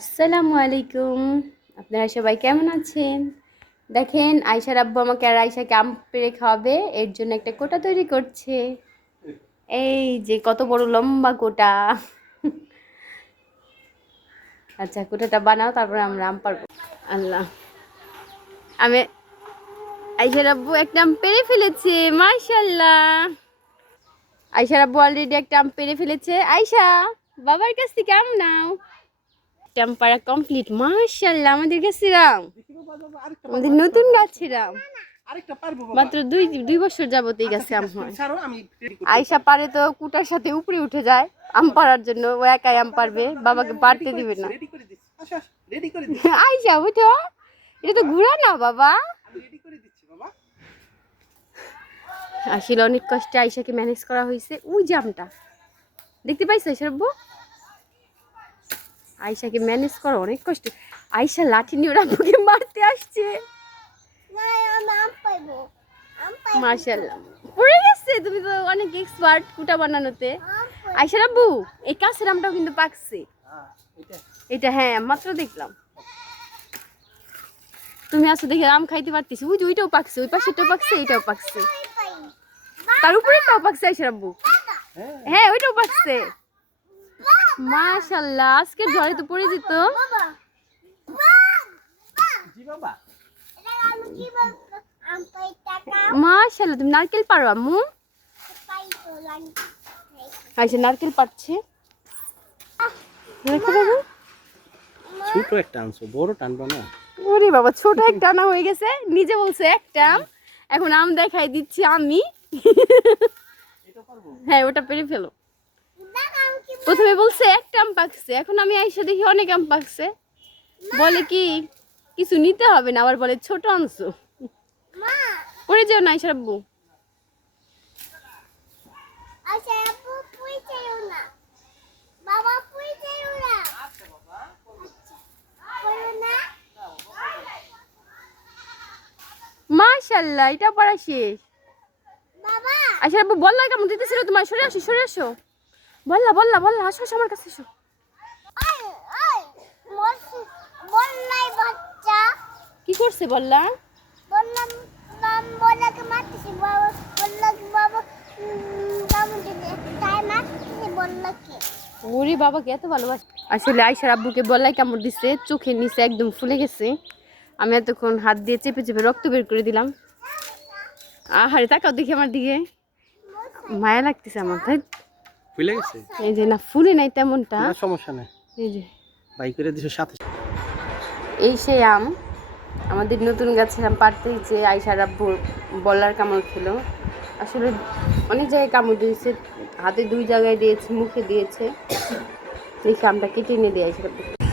আসসালামু আলাইকুম। আপনারা সবাই কেমন আছেন? দেখেন আয়সার আব্বু আমাকে আর আয়সাকে আম পেড়ে খাওয়াবে, এর জন্য একটা কোটা তৈরি করছে। এই যে কত বড় লম্বা কোটা। আচ্ছা কোটাটা বানাও, তারপরে আমরা আম পারব আল্লাহ। আমি আয়সার আব্বু একটা আম পেড়ে ফেলেছে মাশাল্লাহ আয়সার আব্বু অলরেডি একটা আম পেড়ে ফেলেছে। আয়সা বাবার কাছ থেকে আম নাও। পাড়া কমপ্লিট আমাদের কাছে রাম। আমাদের নতুন গাছ বাবা মাত্র দুই দুই বছর যাবত আয়সা পারে তো কুটার সাথে উপরে উঠে যায়, আম পাড়ার জন্য। ও একাই আম পারবে, বাবাকে পারতে দিবে না। আয়সা উঠো। এটা তো ঘুরা না, বাবা। আসলে অনেক কষ্টে আয়সাকে ম্যানেজ করা হয়েছে। ওই জামটা দেখতে পাইছো সর্ব আয়সাকে ম্যানেজ করা অনেক কষ্ট। আয়সা লাঠি নিয়ে ওরা আমাকে মারতে আসছে। মাশাল্লাহ পড়ে গেছে তুমি তো অনেক এক্সপার্ট কুটা বানানোতে। আয়সা রাব্বু এই কাছের আমটাও কিন্তু পাকছে। হ্যাঁ এটা। এটা হ্যাঁ মাত্র দেখলাম। তুমি আসো দেখে আম খাইতে পারতেছি। ওই যে ওইটাও পাকছে ওই পাশেরটাও পাকছে এইটাও পাকছে। তার উপরেটাও পাকছে আয়সা রাব্বু হ্যাঁ। হ্যাঁ ওইটাও পাকছে। মাশাল্লাহ আজকে ঝড়ে তো পড়ে যেত। মাশাল্লাহ তুমি নারকেল পারো আম্মু? আচ্ছা নারকেল পাচ্ছে ছোট একটা আনছো বড় টানবো না। ওরে বাবা ছোট একটা আনা হয়ে গেছে নিজে বলছে একটা আম। এখন আম দেখাই দিচ্ছি আমি। হ্যাঁ ওটা পেরে ফেলো। প্রথমে বলছে একটা আম পাকছে। এখন আমি আইসা দেখি অনেক আম পাকছে। বলে কি কিছু নিতে হবে না। আবার বলে ছোট আনছো। পড়ে যেও না আইসা আব্বু মাশাল্লাহ এটা পড়া শেষ। আচ্ছা আব্বু বললা কেমন দিতেছিল তোমার? সরে আসো সরে আসো। বললা বললা বললা আসো আসো আমার কাছে এসো। বললাই বাচ্চা। কি করছে বললা? বললাম মাম বলাকে মারতেছি বাবা বললাকে বাবা ওরে বাবাকে এত ভালোবাসে। আসলে আয়সার আব্বুকে বললাই কামড় দিছে চোখের নিচে একদম ফুলে গেছে। আমি এতক্ষণ হাত দিয়ে চেপে চেপে রক্ত বের করে দিলাম। আহারে তাকাও দেখি আমার দিকে। মায়া লাগতেছে আমার তাই ভুলে গেছে? এই যে না ফুলে নাই তেমনটা। না সমস্যা নাই। এই যে। বাই করে দিছো সাথে। এই সেই আম আমাদের নতুন গাছের আম পাড়তে যে আয়সার আব্বু বলার কামড় খেলো। আসলে অনেক জায়গায় কামড় দিয়েছে হাতে দুই জায়গায় দিয়েছে মুখে দিয়েছে। দেখি আমটা কেটে এনে দিয়ে আইসার আব্বু